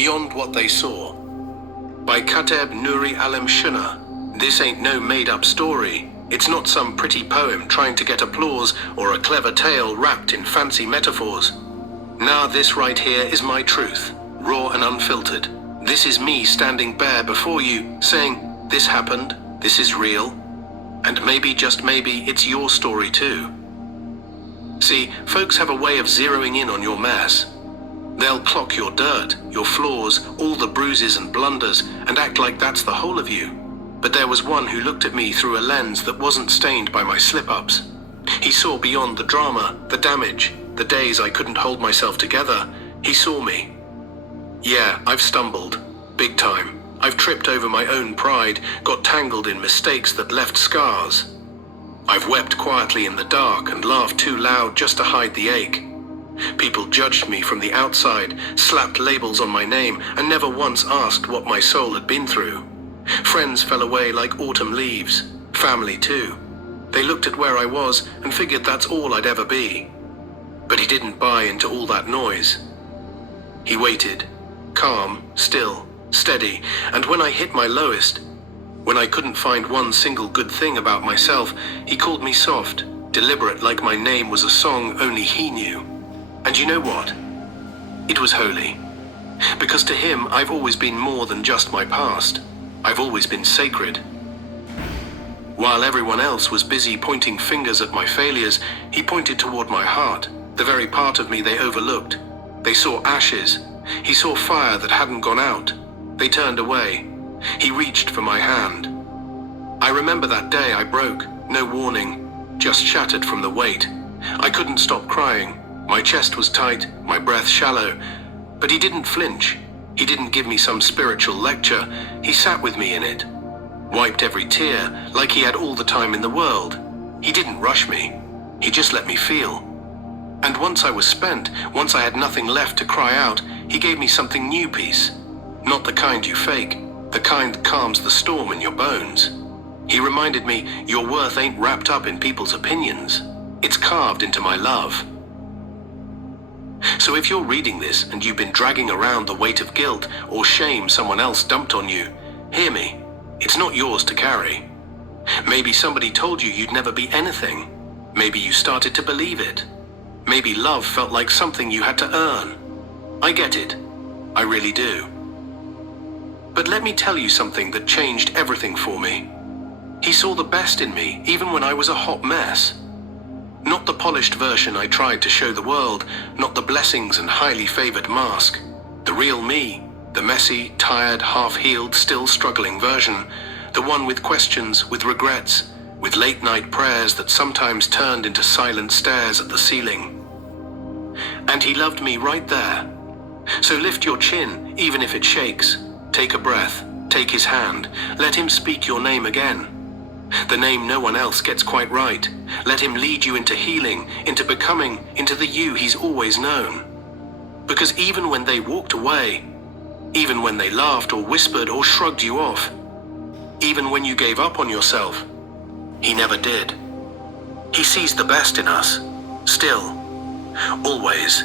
Beyond What They Saw, by Kateb Nuri Alam Shuna. This ain't no made-up story. It's not some pretty poem trying to get applause or a clever tale wrapped in fancy metaphors. Nah, this right here is my truth, raw and unfiltered. This is me standing bare before you, saying, this happened, this is real, and maybe, just maybe, it's your story too. See, folks have a way of zeroing in on your mess. They'll clock your dirt, your flaws, all the bruises and blunders, and act like that's the whole of you. But there was one who looked at me through a lens that wasn't stained by my slip-ups. He saw beyond the drama, the damage, the days I couldn't hold myself together. He saw me. Yeah, I've stumbled. Big time. I've tripped over my own pride, got tangled in mistakes that left scars. I've wept quietly in the dark and laughed too loud just to hide the ache. People judged me from the outside, slapped labels on my name, and never once asked what my soul had been through. Friends fell away like autumn leaves. Family too. They looked at where I was and figured that's all I'd ever be. But he didn't buy into all that noise. He waited, calm, still, steady, and when I hit my lowest, when I couldn't find one single good thing about myself, he called me soft, deliberate, like my name was a song only he knew. And you know what? It was holy. Because to him, I've always been more than just my past. I've always been sacred. While everyone else was busy pointing fingers at my failures, he pointed toward my heart, the very part of me they overlooked. They saw ashes. He saw fire that hadn't gone out. They turned away. He reached for my hand. I remember that day I broke, no warning, just shattered from the weight. I couldn't stop crying. My chest was tight, my breath shallow, but he didn't flinch. He didn't give me some spiritual lecture. He sat with me in it, wiped every tear like he had all the time in the world. He didn't rush me. He just let me feel. And once I was spent, once I had nothing left to cry out, he gave me something new, peace. Not the kind you fake, the kind that calms the storm in your bones. He reminded me, your worth ain't wrapped up in people's opinions. It's carved into my love. So if you're reading this and you've been dragging around the weight of guilt or shame someone else dumped on you, hear me, it's not yours to carry. Maybe somebody told you you'd never be anything. Maybe you started to believe it. Maybe love felt like something you had to earn. I get it. I really do. But let me tell you something that changed everything for me. He saw the best in me, even when I was a hot mess. Not the polished version I tried to show the world, not the blessings and highly favored mask. The real me, the messy, tired, half-healed, still struggling version, the one with questions, with regrets, with late-night prayers that sometimes turned into silent stares at the ceiling. And he loved me right there. So lift your chin, even if it shakes. Take a breath, take his hand, let him speak your name again. The name no one else gets quite right. Let him lead you into healing, into becoming, into the you he's always known. Because even when they walked away, even when they laughed or whispered or shrugged you off, even when you gave up on yourself, he never did. He sees the best in us, still, always.